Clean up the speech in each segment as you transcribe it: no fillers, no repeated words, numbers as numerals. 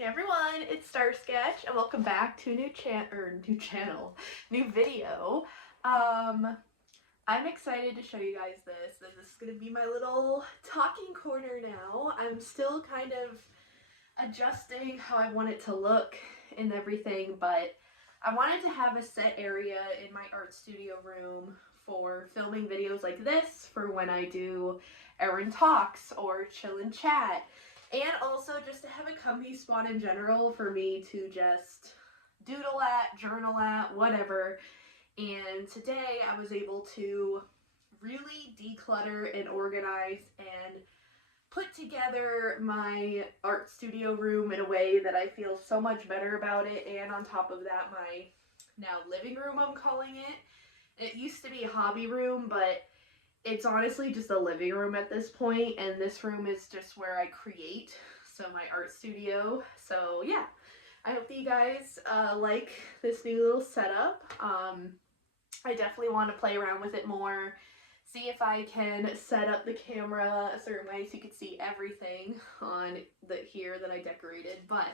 Hey everyone, it's Star Sketch and welcome back to a new video. I'm excited to show you guys this. This is gonna be my little talking corner now. I'm still kind of adjusting how I want it to look and everything, but I wanted to have a set area in my art studio room for filming videos like this, for when I do Erin Talks or chill and chat. And also just to have a comfy spot in general for me to just doodle at, journal at, whatever. And today I was able to really declutter and organize and put together my art studio room in a way that I feel so much better about it. And on top of that, my now living room, I'm calling it. It used to be a hobby room, but it's honestly just a living room at this point, and this room is just where I create, so my art studio. So yeah, I hope that you guys like this new little setup. I definitely want to play around with it more, see if I can set up the camera a certain way so you can see everything on the here that I decorated. But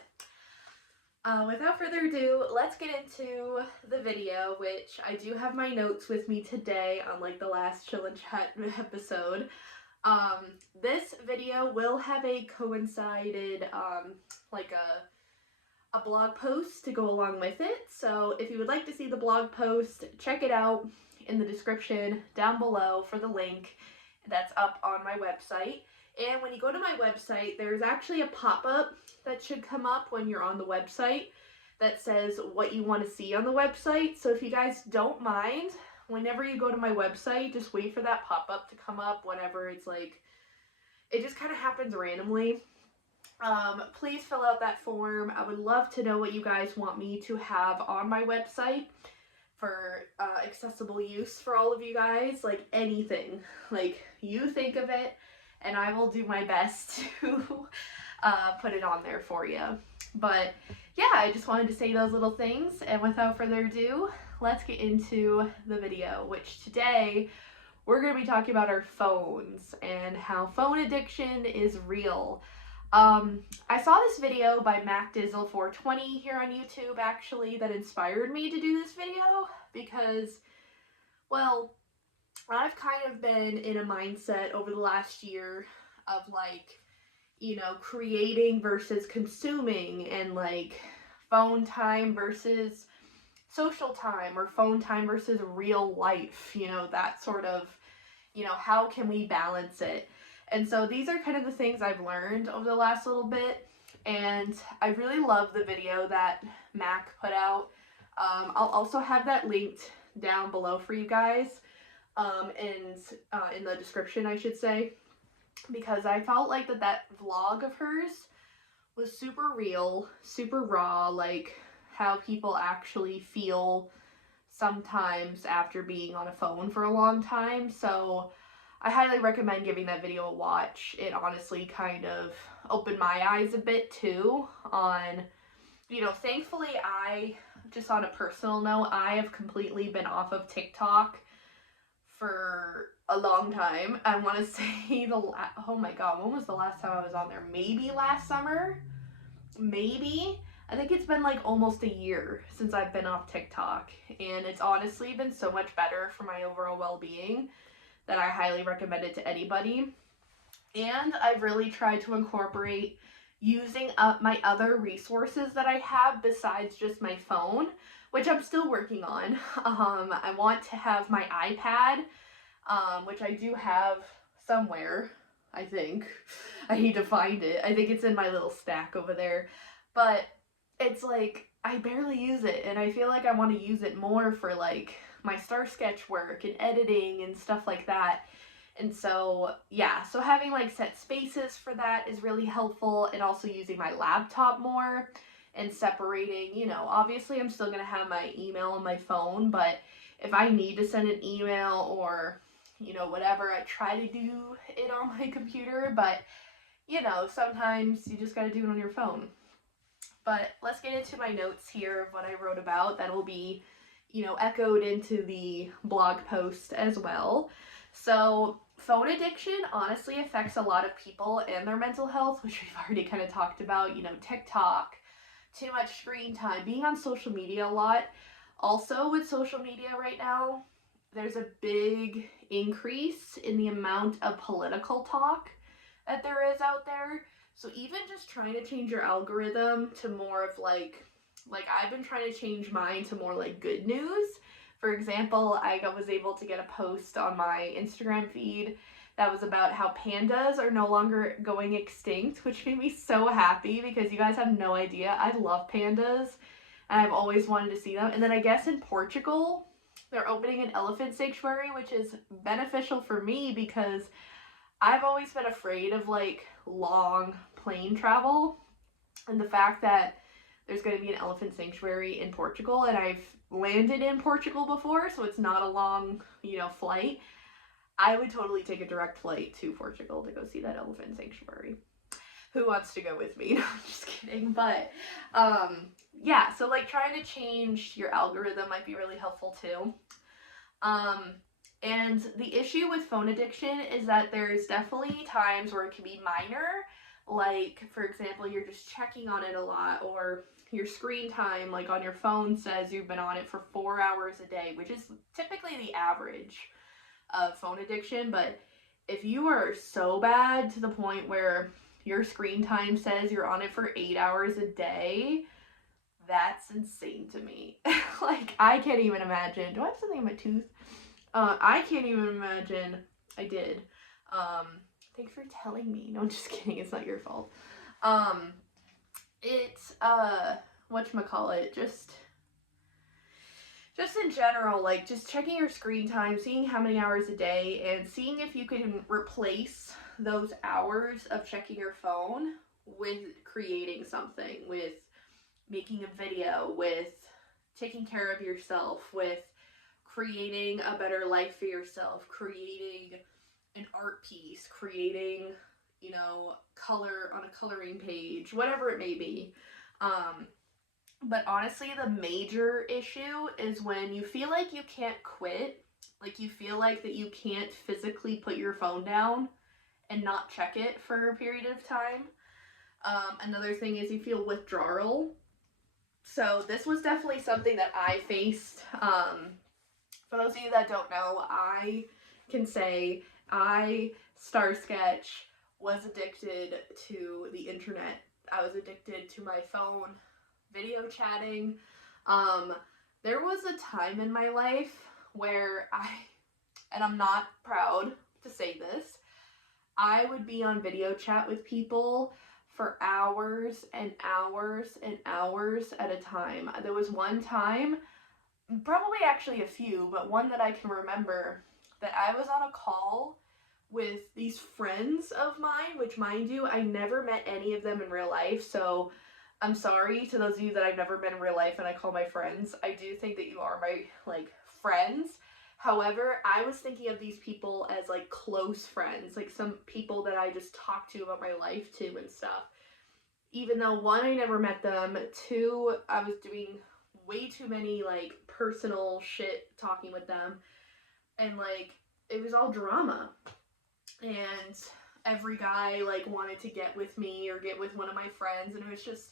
without further ado, let's get into the video, which I do have my notes with me today, unlike the last Chill and Chat episode. This video will have a coincided, like a blog post to go along with it. So if you would like to see the blog post, check it out in the description down below for the link that's up on my website. And when you go to my website, there's actually a pop-up that should come up when you're on the website that says what you want to see on the website. So if you guys don't mind, whenever you go to my website, just wait for that pop-up to come up whenever it's like, it just kind of happens randomly. Please fill out that form. I would love to know what you guys want me to have on my website for accessible use for all of you guys. Like anything, like you think of it, and I will do my best to put it on there for you. But yeah, I just wanted to say those little things, and without further ado, let's get into the video, which today we're going to be talking about our phones and how phone addiction is real. I saw this video by MacDizzle420 here on YouTube, actually, that inspired me to do this video because, well, I've kind of been in a mindset over the last year of like, you know, creating versus consuming, and like phone time versus social time, or phone time versus real life, you know, that sort of, you know, how can we balance it? And so these are kind of the things I've learned over the last little bit, and I really love the video that Mac put out. I'll also have that linked down below for you guys, and in the description, I should say, because I felt like that vlog of hers was super real, super raw, like how people actually feel sometimes after being on a phone for a long time. So I highly recommend giving that video a watch. It honestly kind of opened my eyes a bit too on, you know, thankfully just on a personal note, I have completely been off of TikTok for a long time. I want to say oh my god, when was the last time I was on there? Maybe last summer? Maybe? I think it's been like almost a year since I've been off TikTok, and it's honestly been so much better for my overall well-being that I highly recommend it to anybody. And I've really tried to incorporate using up my other resources that I have besides just my phone, which I'm still working on. I want to have my iPad, which I do have somewhere, I think. I need to find it. I think it's in my little stack over there. But it's like, I barely use it, and I feel like I want to use it more for like my Star Sketch work and editing and stuff like that. And so yeah, so having like set spaces for that is really helpful, and also using my laptop more and separating, you know, obviously I'm still gonna have my email on my phone, but if I need to send an email or, you know, whatever, I try to do it on my computer, but you know, sometimes you just gotta do it on your phone. But let's get into my notes here of what I wrote about. That'll be, you know, echoed into the blog post as well. So phone addiction honestly affects a lot of people and their mental health, which we've already kind of talked about, TikTok, too much screen time, being on social media a lot. Also, with social media right now, there's a big increase in the amount of political talk that there is out there. So even just trying to change your algorithm to more of like I've been trying to change mine to more like good news. For example, I was able to get a post on my Instagram feed that was about how pandas are no longer going extinct, which made me so happy because you guys have no idea. I love pandas and I've always wanted to see them. And then I guess in Portugal, they're opening an elephant sanctuary, which is beneficial for me because I've always been afraid of like long plane travel, and the fact that there's going to be an elephant sanctuary in Portugal, and I've landed in Portugal before, so it's not a long, flight. I would totally take a direct flight to Portugal to go see that elephant sanctuary. Who wants to go with me? No, I'm just kidding. But yeah, so like trying to change your algorithm might be really helpful too. And the issue with phone addiction is that there's definitely times where it can be minor, like for example, you're just checking on it a lot, or your screen time like on your phone says you've been on it for 4 hours a day, which is typically the average of phone addiction. But if you are so bad to the point where your screen time says you're on it for 8 hours a day, that's insane to me. Like, I can't even imagine. Do I have something in my tooth? I can't even imagine. I did. Thanks for telling me. No, I'm just kidding. It's not your fault. It's, whatchamacallit, just in general, like, just checking your screen time, seeing how many hours a day, and seeing if you can replace those hours of checking your phone with creating something, with making a video, with taking care of yourself, with creating a better life for yourself, creating an art piece, creating, color on a coloring page, whatever it may be. But honestly, the major issue is when you feel like you can't quit, like you feel like that you can't physically put your phone down and not check it for a period of time. Another thing is you feel withdrawal. So this was definitely something that I faced. For those of you that don't know, I can say I, Starsketch, was addicted to the internet. I was addicted to my phone, video chatting. There was a time in my life where and I'm not proud to say this, I would be on video chat with people for hours and hours and hours at a time. There was one time, probably actually a few, but one that I can remember, that I was on a call with these friends of mine, which mind you, I never met any of them in real life, so I'm sorry to those of you that I've never met in real life and I call my friends. I do think that you are my, friends. However, I was thinking of these people as, close friends, some people that I just talk to about my life to and stuff. Even though, one, I never met them, two, I was doing way too many, personal shit talking with them, and, it was all drama. And every guy, wanted to get with me or get with one of my friends, and it was just,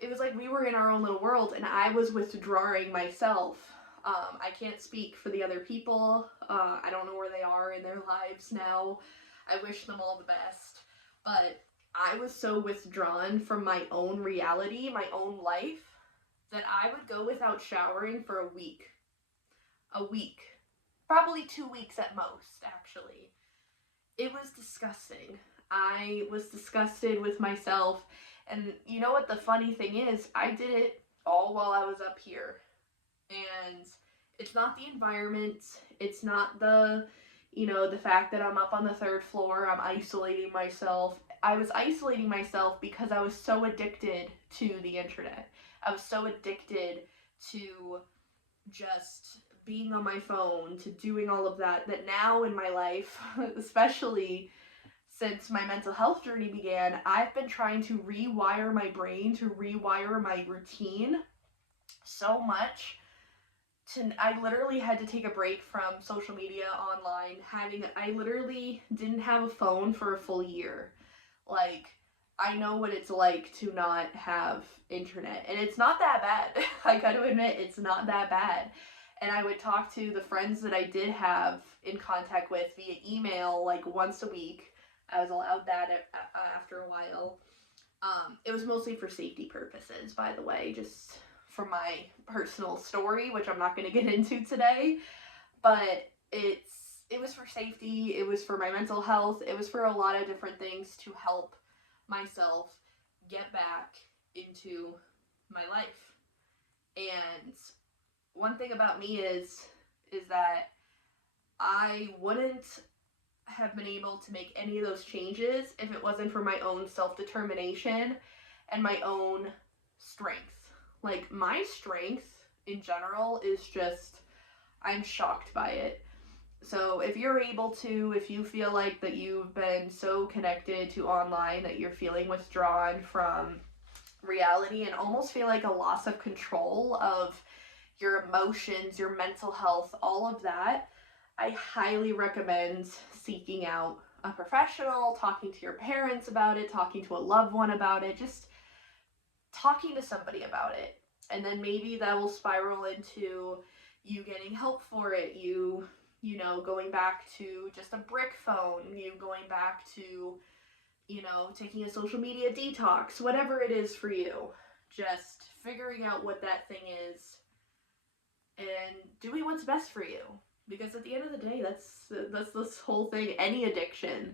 it was like we were in our own little world, and I was withdrawing myself. I can't speak for the other people. I don't know where they are in their lives now. I wish them all the best. But I was so withdrawn from my own reality, my own life, that I would go without showering for a week. A week. Probably 2 weeks at most, actually. It was disgusting. I was disgusted with myself. And you know what the funny thing is? I did it all while I was up here. And it's not the environment. It's not the fact that I'm up on the 3rd floor. I'm isolating myself. I was isolating myself because I was so addicted to the internet. I was so addicted to just being on my phone, to doing all of that now in my life, especially since my mental health journey began, I've been trying to rewire my brain, to rewire my routine so much I literally had to take a break from social media online. I literally didn't have a phone for a full year. Like, I know what it's like to not have internet, and it's not that bad. I got to admit, it's not that bad. And I would talk to the friends that I did have in contact with via email like once a week. I was allowed that after a while. It was mostly for safety purposes, by the way, just for my personal story, which I'm not going to get into today. But it was for safety, it was for my mental health, it was for a lot of different things to help myself get back into my life. And one thing about me is that I wouldn't have been able to make any of those changes if it wasn't for my own self-determination and my own strength. Like, my strength in general is just, I'm shocked by it. So if you're able to, if you feel like that you've been so connected to online that you're feeling withdrawn from reality and almost feel like a loss of control of your emotions, your mental health, all of that, I highly recommend seeking out a professional, talking to your parents about it, talking to a loved one about it, just talking to somebody about it. And then maybe that will spiral into you getting help for it, you know, going back to just a brick phone, you going back to, you know, taking a social media detox, whatever it is for you. Just figuring out what that thing is and doing what's best for you. Because at the end of the day, that's this whole thing. Any addiction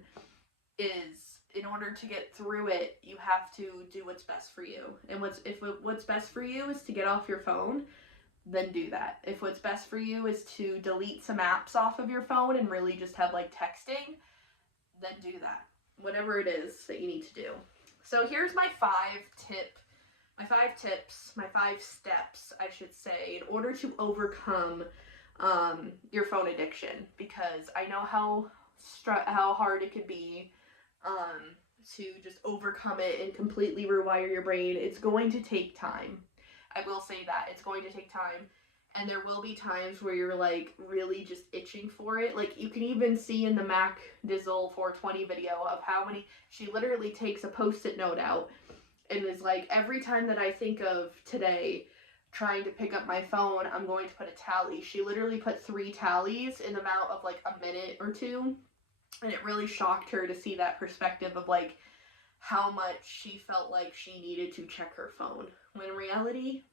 is, in order to get through it, you have to do what's best for you. And what's best for you is to get off your phone, then do that. If what's best for you is to delete some apps off of your phone and really just have like texting, then do that. Whatever it is that you need to do. So here's my five tips, my 5 steps, I should say, in order to overcome your phone addiction, because I know how hard it could be to just overcome it and completely rewire your brain. It's going to take time. I will say that. It's going to take time. And there will be times where you're like really just itching for it. Like, you can even see in the Mac Dizzle 420 video of how many, she literally takes a Post-it note out and is like, every time that I think of today trying to pick up my phone, I'm going to put a tally. She literally put 3 tallies in the amount of like a minute or 2. And it really shocked her to see that perspective of like how much she felt like she needed to check her phone. When in reality,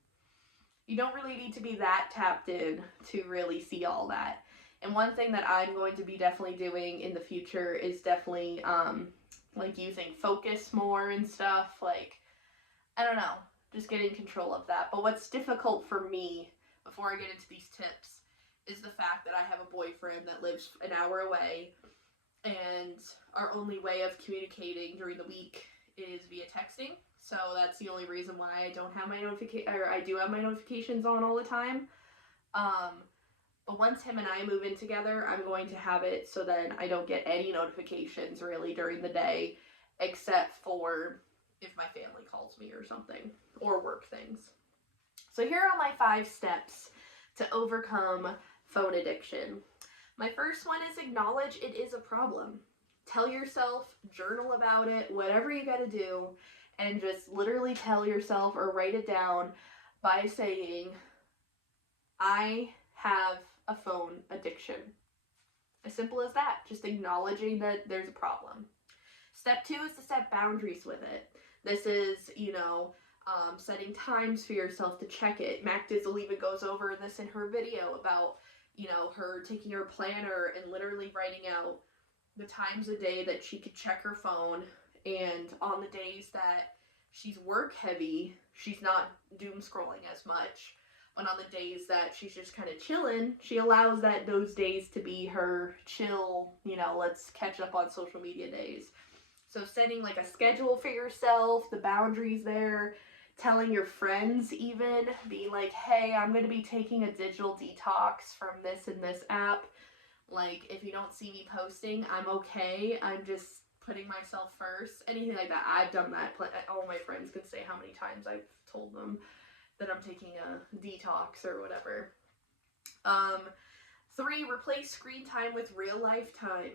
you don't really need to be that tapped in to really see all that. And one thing that I'm going to be definitely doing in the future is definitely like using focus more and stuff. Like, I don't know, just getting control of that. But what's difficult for me, before I get into these tips, is the fact that I have a boyfriend that lives an hour away, and our only way of communicating during the week is via texting. So that's the only reason why I don't have my I do have my notifications on all the time. But once him and I move in together, I'm going to have it so then I don't get any notifications really during the day, except for if my family calls me or something, or work things. So here are my 5 steps to overcome phone addiction. My first one is acknowledge it is a problem. Tell yourself, journal about it, whatever you gotta do, and just literally tell yourself or write it down by saying, I have a phone addiction. As simple as that, just acknowledging that there's a problem. Step 2 is to set boundaries with it. This is, you know, setting times for yourself to check it. Mac Dizzle even goes over this in her video about, you know, her taking her planner and literally writing out the times a day that she could check her phone, and on the days that she's work heavy, she's not doom scrolling as much, but on the days that she's just kind of chilling, she allows those days to be her chill, you know, let's catch up on social media days. So setting like a schedule for yourself, the boundaries there, telling your friends even, being like, hey, I'm going to be taking a digital detox from this and this app. Like, if you don't see me posting, I'm okay. I'm just putting myself first. Anything like that. I've done that. All my friends can say how many times I've told them that I'm taking a detox or whatever. Um, 3, replace screen time with real life time.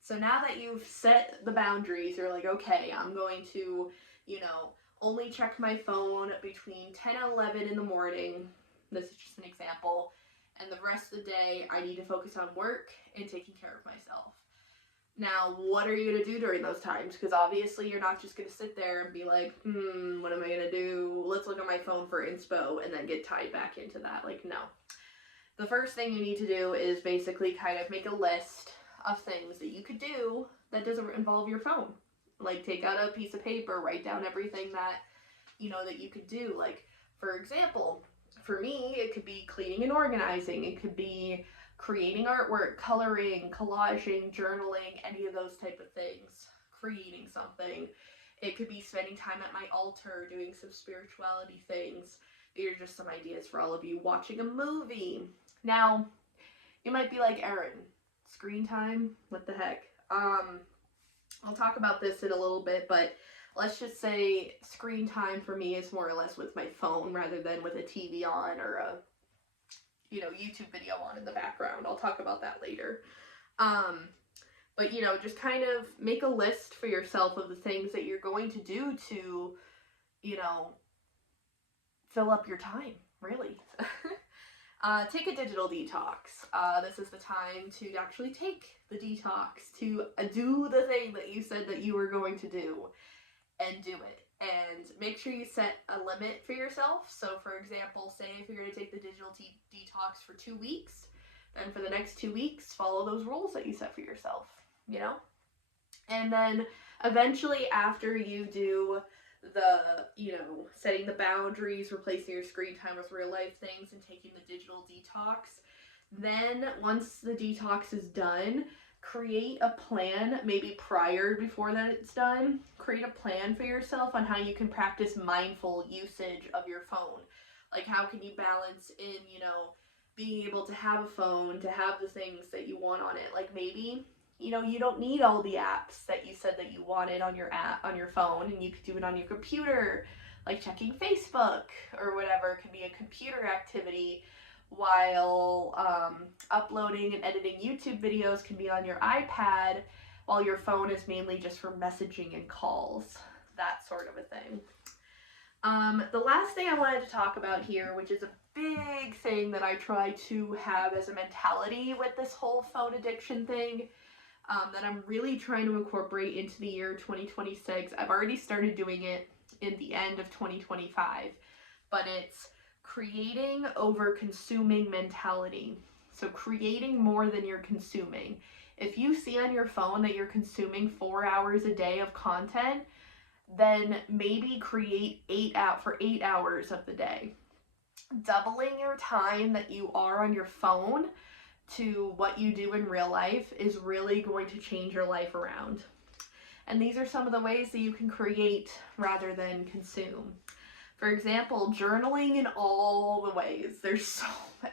So now that you've set the boundaries, you're like, okay, I'm going to, only check my phone between 10 and 11 in the morning. This is just an example. And the rest of the day, I need to focus on work and taking care of myself. Now, what are you going to do during those times? Because obviously you're not just going to sit there and be like, what am I going to do? Let's look at my phone for inspo and then get tied back into that. Like, no. The first thing you need to do is basically kind of make a list of things that you could do that doesn't involve your phone. Like, take out a piece of paper, write down everything that, that you could do. Like, for example, for me, it could be cleaning and organizing. It could be creating artwork, coloring, collaging, journaling, any of those type of things, creating something. It could be spending time at my altar, doing some spirituality things. These are just some ideas for all of you. Watching a movie. Now, you might be like, Erin, screen time? What the heck? I'll talk about this in a little bit, but let's just say screen time for me is more or less with my phone rather than with a TV on or a YouTube video on in the background. I'll talk about that later. But just kind of make a list for yourself of the things that you're going to do to, fill up your time, really. Take a digital detox. This is the time to actually take the detox, to do the thing that you said that you were going to do, and do it. And make sure you set a limit for yourself. So for example, say if you're going to take the digital detox for 2 weeks, then for the next 2 weeks, follow those rules that you set for yourself, And then eventually after you do the, setting the boundaries, replacing your screen time with real life things, and taking the digital detox, then once the detox is done, create a plan, maybe before that it's done, create a plan for yourself on how you can practice mindful usage of your phone. Like, how can you balance in, being able to have a phone, to have the things that you want on it. Like, maybe, you don't need all the apps that you said that you wanted on your phone, and you could do it on your computer, like checking Facebook or whatever. It could be a computer activity, while uploading and editing YouTube videos can be on your iPad, while your phone is mainly just for messaging and calls, that sort of a thing. The last thing I wanted to talk about here, which is a big thing that I try to have as a mentality with this whole phone addiction thing, that I'm really trying to incorporate into the year 2026. I've already started doing it in the end of 2025, but it's creating over consuming mentality. So creating more than you're consuming. If you see on your phone that you're consuming 4 hours a day of content, then maybe create 8 hours of the day. Doubling your time that you are on your phone to what you do in real life is really going to change your life around. And these are some of the ways that you can create rather than consume. For example, journaling in all the ways.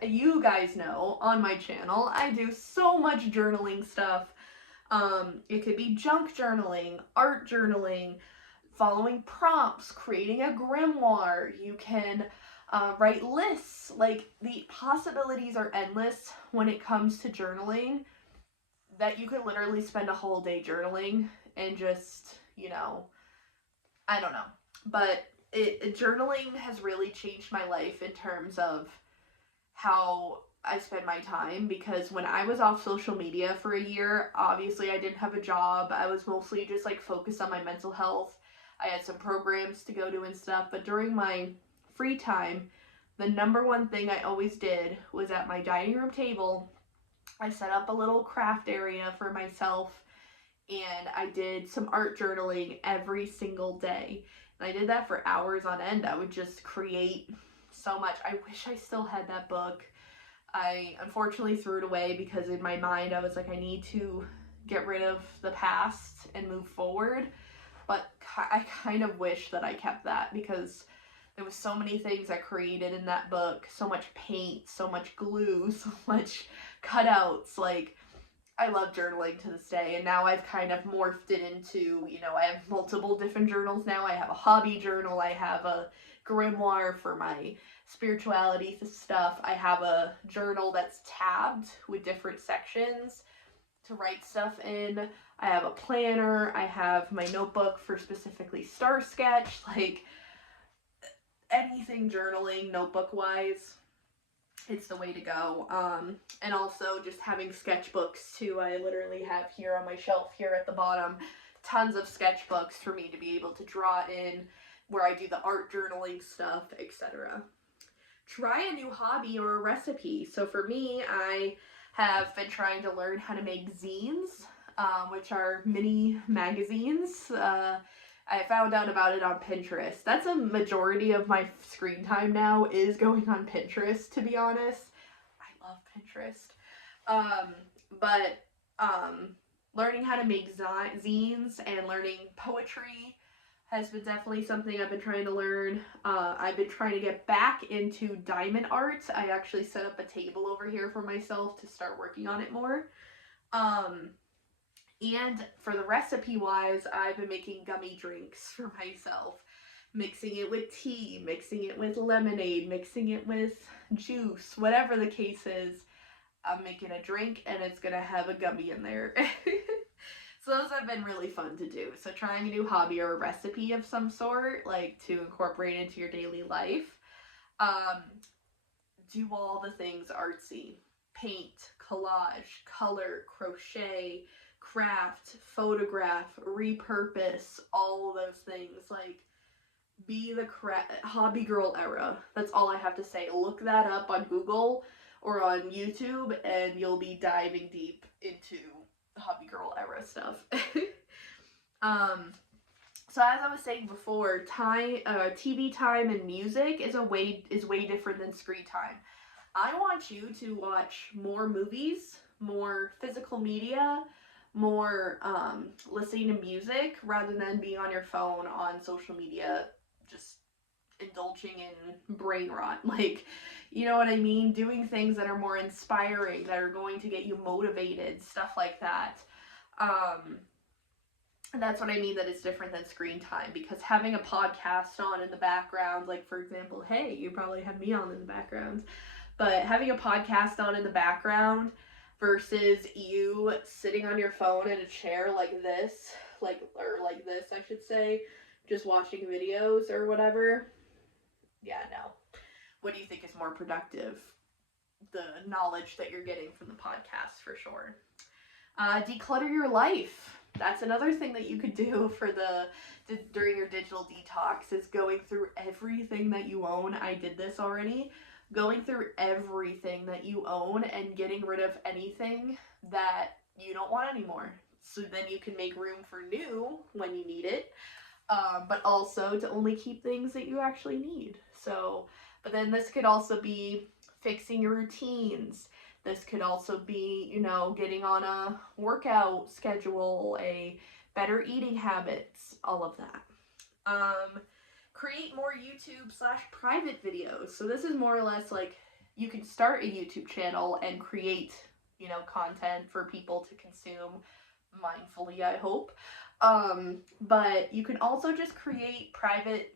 You guys know on my channel, I do so much journaling stuff. It could be junk journaling, art journaling, following prompts, creating a grimoire. You can write lists. Like, the possibilities are endless when it comes to journaling, that you could literally spend a whole day journaling and just, I don't know. But journaling has really changed my life in terms of how I spend my time, because when I was off social media for a year, obviously I didn't have a job. I was mostly just like focused on my mental health. I had some programs to go to and stuff, but during my free time, the number one thing I always did was at my dining room table, I set up a little craft area for myself, and I did some art journaling every single day. And I did that for hours on end. I would just create so much. I wish I still had that book. I unfortunately threw it away because in my mind I was like, I need to get rid of the past and move forward. But I kind of wish that I kept that, because there was so many things I created in that book. So much paint, so much glue, so much cutouts. Like, I love journaling to this day, and now I've kind of morphed it into, I have multiple different journals now. I have a hobby journal, I have a grimoire for my spirituality stuff, I have a journal that's tabbed with different sections to write stuff in, I have a planner, I have my notebook for specifically star sketch, like anything journaling, notebook-wise. It's the way to go. And also just having sketchbooks too. I literally have here on my shelf here at the bottom tons of sketchbooks for me to be able to draw in where I do the art journaling stuff, etc. Try a new hobby or a recipe. So for me, I have been trying to learn how to make zines, which are mini magazines. I found out about it on Pinterest. That's a majority of my screen time now is going on Pinterest, to be honest. I love Pinterest. But learning how to make zines and learning poetry has been definitely something I've been trying to learn. I've been trying to get back into diamond art. I actually set up a table over here for myself to start working on it more. And for the recipe wise, I've been making gummy drinks for myself. Mixing it with tea, mixing it with lemonade, mixing it with juice, whatever the case is. I'm making a drink and it's gonna have a gummy in there. So those have been really fun to do. So trying a new hobby or a recipe of some sort, like to incorporate into your daily life. Do all the things artsy. Paint, collage, color, crochet, craft, photograph, repurpose, all of those things. Like, be the hobby girl era. That's all I have to say. Look that up on Google or on YouTube and you'll be diving deep into hobby girl era stuff. So as I was saying before, TV time and music is way different than screen time. I want you to watch more movies, more physical media, more listening to music rather than being on your phone, on social media, just indulging in brain rot. Like, you know what I mean? Doing things that are more inspiring, that are going to get you motivated, stuff like that. That's what I mean that it's different than screen time, because having a podcast on in the background, like for example, hey, you probably have me on in the background, but having a podcast on in the background versus you sitting on your phone in a chair like this, or like this, I should say, just watching videos or whatever. Yeah, no. What do you think is more productive? The knowledge that you're getting from the podcast, for sure. Declutter your life. That's another thing that you could do for during your digital detox, is going through everything that you own. I did this already. Going through everything that you own and getting rid of anything that you don't want anymore. So then you can make room for new when you need it. But also to only keep things that you actually need. So, but then this could also be fixing your routines. This could also be, getting on a workout schedule, a better eating habits, all of that. Create more YouTube/private videos. So this is more or less like you can start a YouTube channel and create, content for people to consume mindfully, I hope. But you can also just create private,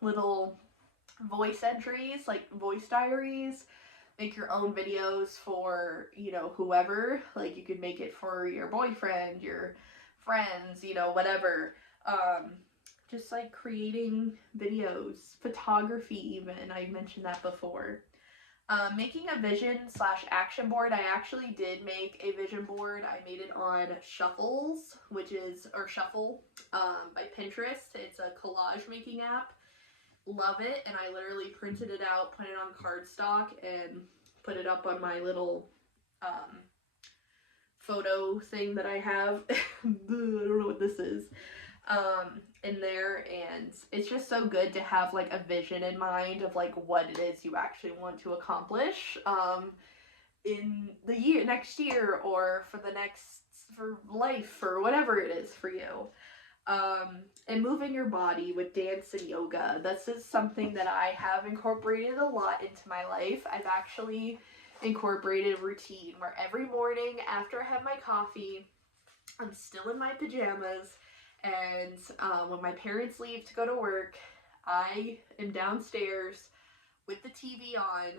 little voice entries, like voice diaries. Make your own videos for, whoever. Like, you could make it for your boyfriend, your friends, whatever. Just like creating videos, photography even, I mentioned that before. Making a vision/action board. I actually did make a vision board. I made it on Shuffle by Pinterest. It's a collage making app. Love it. And I literally printed it out, put it on cardstock, and put it up on my little photo thing that I have. I don't know what this is. In there, and it's just so good to have like a vision in mind of like what it is you actually want to accomplish in the next year, or for life, or whatever it is for you. And moving your body with dance and yoga. This is something that I have incorporated a lot into my life. I've actually incorporated a routine where every morning after I have my coffee, I'm still in my pajamas, and when my parents leave to go to work, I am downstairs with the TV on.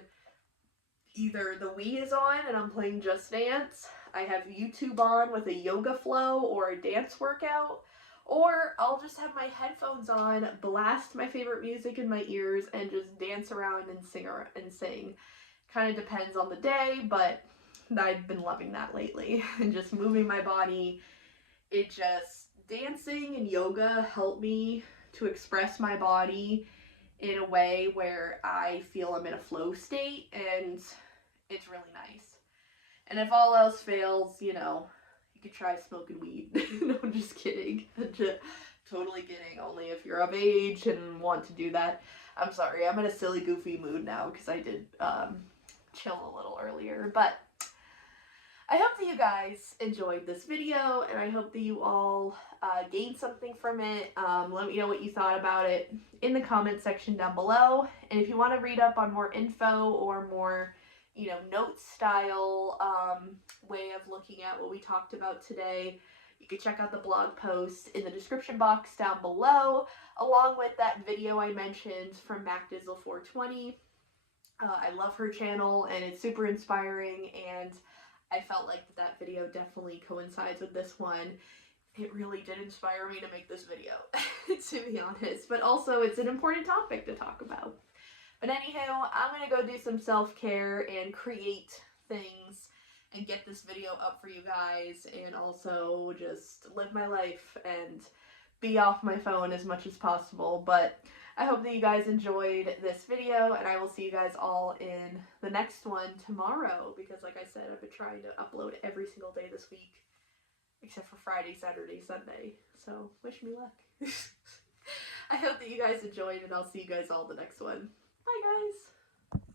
Either the Wii is on and I'm playing Just Dance, I have YouTube on with a yoga flow or a dance workout, or I'll just have my headphones on, blast my favorite music in my ears, and just dance around and sing. Kind of depends on the day, but I've been loving that lately. And just moving my body. Dancing and yoga help me to express my body in a way where I feel I'm in a flow state, and it's really nice. And if all else fails, you could try smoking weed. No, I'm just kidding. Totally kidding. Only if you're of age and want to do that. I'm sorry, I'm in a silly, goofy mood now because I did chill a little earlier. But I hope that you guys enjoyed this video, and I hope that you all gained something from it. Let me know what you thought about it in the comment section down below. And if you want to read up on more info or more, note style way of looking at what we talked about today, you can check out the blog post in the description box down below, along with that video I mentioned from MacDizzle420. I love her channel, and it's super inspiring, and I felt like that video definitely coincides with this one. It really did inspire me to make this video, to be honest. But also, it's an important topic to talk about. But anywho, I'm going to go do some self-care and create things and get this video up for you guys, and also just live my life and be off my phone as much as possible. But I hope that you guys enjoyed this video, and I will see you guys all in the next one tomorrow, because like I said, I've been trying to upload every single day this week, except for Friday, Saturday, Sunday. So wish me luck. I hope that you guys enjoyed, and I'll see you guys all in the next one. Bye guys!